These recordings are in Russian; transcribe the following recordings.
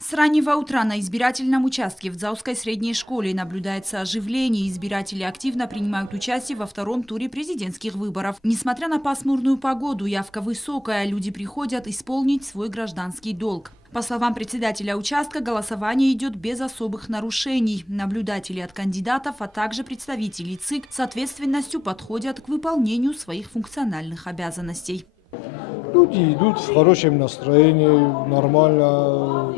С раннего утра на избирательном участке в Дзаускай средней школе наблюдается оживление. Избиратели активно принимают участие во втором туре президентских выборов. Несмотря на пасмурную погоду, явка высокая. Люди приходят исполнить свой гражданский долг. По словам председателя участка, голосование идет без особых нарушений. Наблюдатели от кандидатов, а также представители ЦИК с ответственностью подходят к выполнению своих функциональных обязанностей. Люди идут в хорошем настроении, нормально,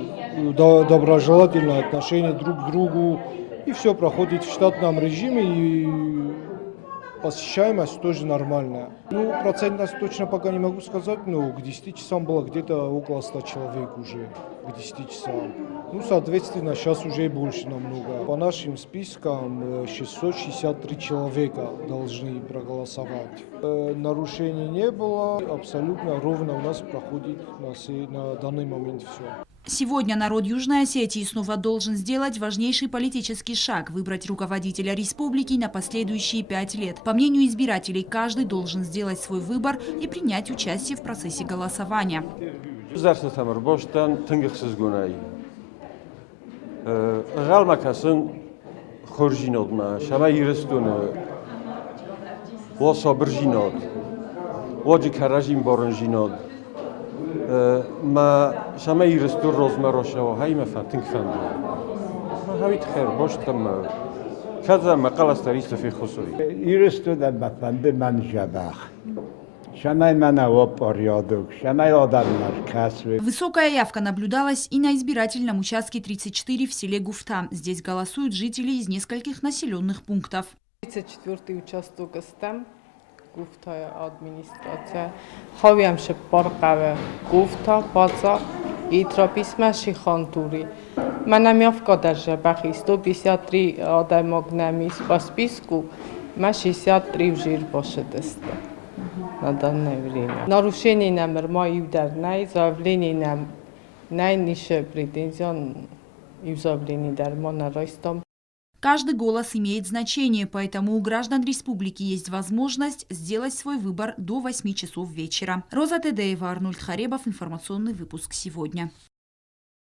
доброжелательное отношение друг к другу. И все проходит в штатном режиме, и посещаемость тоже нормальная. Процентность точно пока не могу сказать, но к 10 часам было где-то около 100 человек уже, к 10 часам. Соответственно, сейчас уже больше намного. По нашим спискам 663 человека должны проголосовать. Нарушений не было, абсолютно ровно у нас проходит на данный момент все. Сегодня народ Южной Осетии снова должен сделать важнейший политический шаг – выбрать руководителя республики на последующие 5 лет. По мнению избирателей, каждый должен сделать свой выбор и принять участие в процессе голосования. ما شما يرستور روزمره و هاي ما فاتنك فندو ما هايت خير باش تم كذا مقال استريست في خصوصي يرستو ده بفنده من جبخ شما من او порядок شما آدم مرکز. Высокая явка наблюдалась и на избирательном участке 34 в селе Гуфта. Здесь голосуют жители из нескольких населенных пунктов. 34-й участок там. Гуфта администрация. Хавиам шепаркаве Гуфта база и трописмаши хантури. Манам явка даже бахи 153 адамогнамис по списку, ма 63 в жир бошедесте на данное время. Нарушение номер мой ударной, заявление нам найнише претензион и заявление дармона ростом. Каждый голос имеет значение, поэтому у граждан республики есть возможность сделать свой выбор до 8 часов вечера. Роза Тедеева, Арнольд Харебов. Информационный выпуск сегодня.